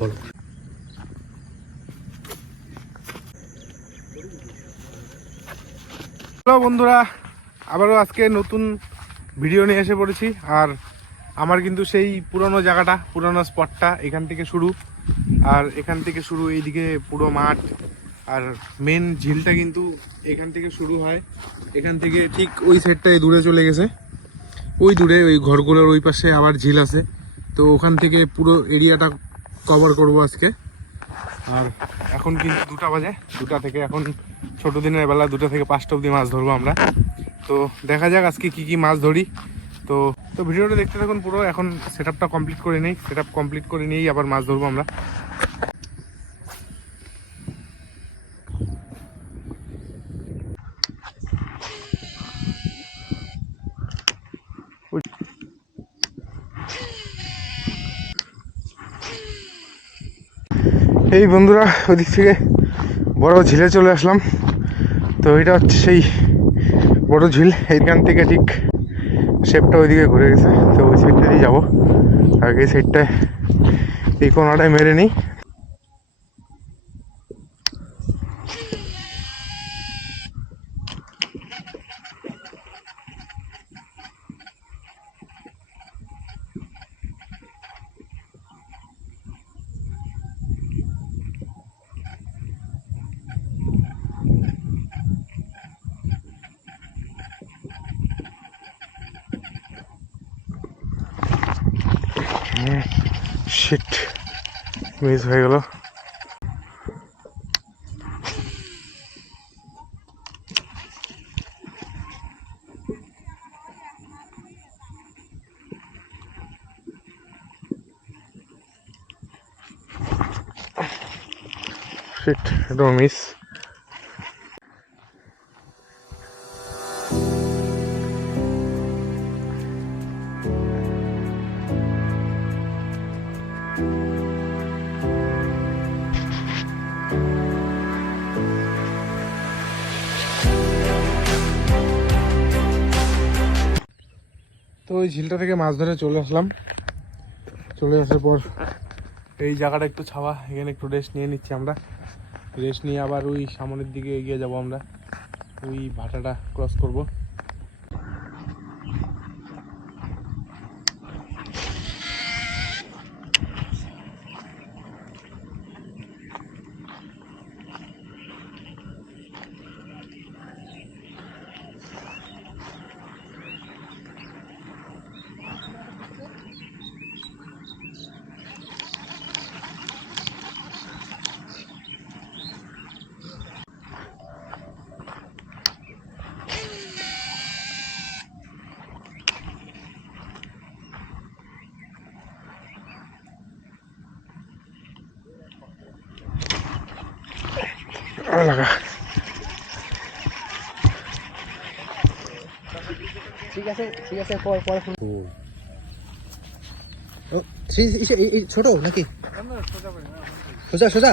বলো। হ্যালো বন্ধুরা, আবারও আজকে নতুন ভিডিও নিয়ে এসে পড়েছি। আর আমার কিন্তু সেই পুরনো জায়গাটা, পুরনো স্পটটা এখান থেকে শুরু। আর এখান থেকে শুরু এইদিকে পুরো মাঠ। আর মেন ঝিলটা কিন্তু এখান থেকে শুরু হয়। এখান থেকে ঠিক ওই সাইডটায় দূরে চলে গেছে, ওই দূরে ওই ঘরগুলোর ওই পাশে আবার ঝিল আছে। তো ওখান থেকে পুরো এরিয়াটা কভার করব আজকে। আর এখন কিন্তু 2টা বাজে, 2টা থেকে এখন ছোটো দিনের বেলা 2টা থেকে 5টা অবধি মাছ ধরবো আমরা। তো দেখা যাক আজকে কি কি মাছ ধরি। তো তো ভিডিওটা দেখতে থাকুন পুরো। এখন সেট আপটা কমপ্লিট করে নেই, সেট আপ কমপ্লিট করে নিয়েই আবার মাছ ধরবো আমরা। এই বন্ধুরা, ওদিক থেকে বড় ঝিলে চলে আসলাম। তো এটা হচ্ছে সেই বড় ঝিল। এইখান থেকে ঠিক শেপটা ওইদিকে ঘুরে গেছে, তো ওই সাইডটা দিয়ে যাবো। আর এই সাইডটায় এই কোনাটায় মেরে নিই। শিট, মিস হয়ে গেল। শিট, একদম মিস। তো ওই ঝিলটা থেকে মাছ ধরে চলে আসলাম। চলে আসার পর এই জায়গাটা একটু ছাওয়া, এখানে একটু রেস্ট নিয়ে নিচ্ছি আমরা। রেস্ট নিয়ে আবার ওই সামনের দিকে এগিয়ে যাব আমরা, ওই ভাটাটা ক্রস করব। লাগা ঠিক আছে, ঠিক আছে, পরে ছোট নাকি সোজা সোজা?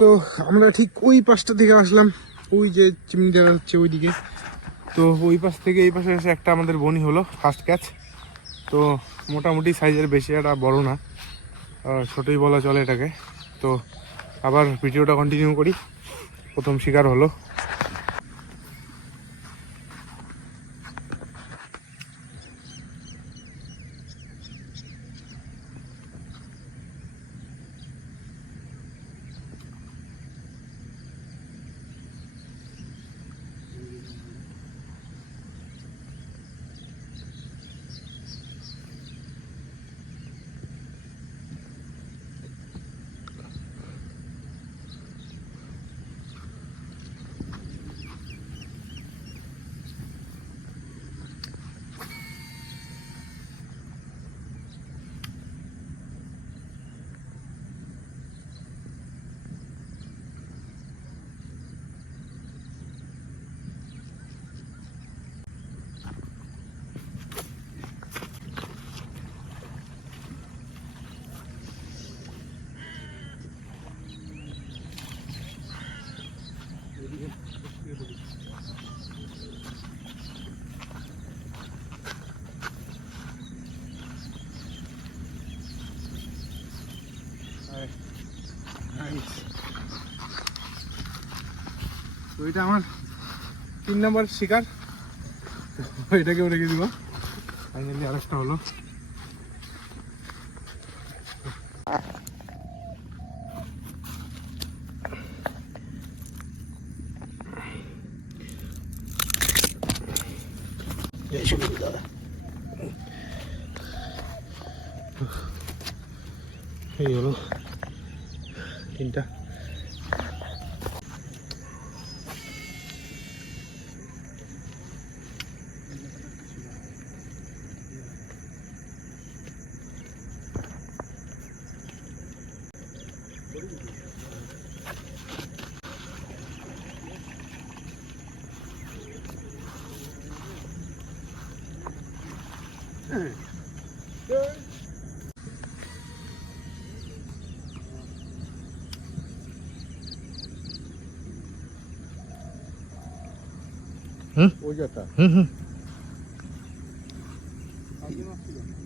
তো আমরা ঠিক ওই পাশটা থেকে আসলাম, ওই যে চিমনি দেখা হচ্ছে ওইদিকে। তো ওই পাশ থেকে এই পাশে এসে একটা আমাদের বনি হলো, ফার্স্ট ক্যাচ। তো মোটামুটি সাইজের, বেশি একটা বড় না, ছোটোই বলা চলে এটাকে। তো আবার ভিডিওটা কন্টিনিউ করি। প্রথম শিকার হলো। তো এটা আমার 3 নম্বর শিকার, তো এটাকেও রেখে দিব। ফাইনালি আরেকটা হলো। এই হলো 3টা।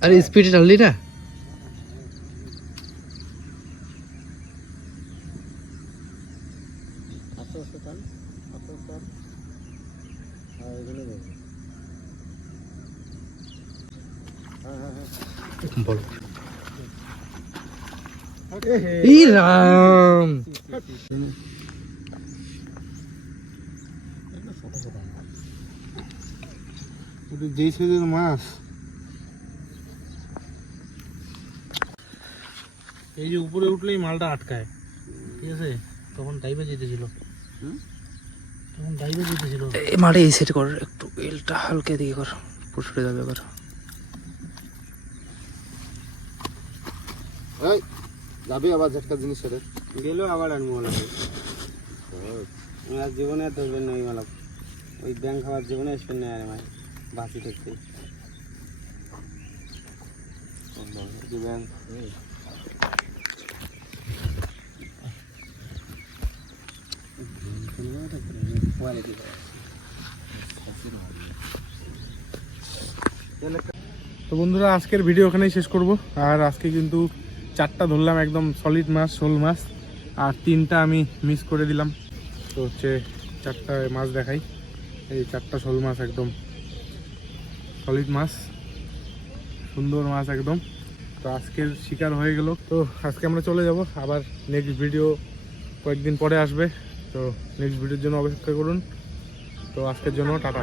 अरे स्पीड चल रही ना बोलो राम যেই সাইজের মাছ, এই যে উপরে উঠলেই মালটা আটকায়, ঠিক আছে? তখন ডাইভে যেতেছিল, মারে এই সেট কর একটু, এলটা হালকা দিকে কর, পুরো যাবে এবার। এই যাবে আবার একটা জিনিস রে গেল আবার আর মোলা আর জীবনে আর ধরবেন না ওই মালা, ওই ব্যাংক খাওয়ার জীবনে আসবেন না। আরে ভাই বাঁচি থাকতে ব্যাংক তো বন্ধুরা আজকের ভিডিও ওখানেই শেষ করব। আর আজকে কিন্তু 4টা ধরলাম একদম সলিড মাছ, শোল মাছ, আর 3টা আমি মিস করে দিলাম। তো হচ্ছে 4টা মাছ দেখাই, এই 4টা শোল মাছ একদম সলিড মাছ, সুন্দর মাছ একদম। তো আজকের শিকার হয়ে গেল। তো আজকে আমরা চলে যাব, আবার নেক্সট ভিডিও কয়েকদিন পরে আসবে। তো নেক্সট ভিডিওর জন্য অপেক্ষা করুন। তো আজকের জন্য টাটা।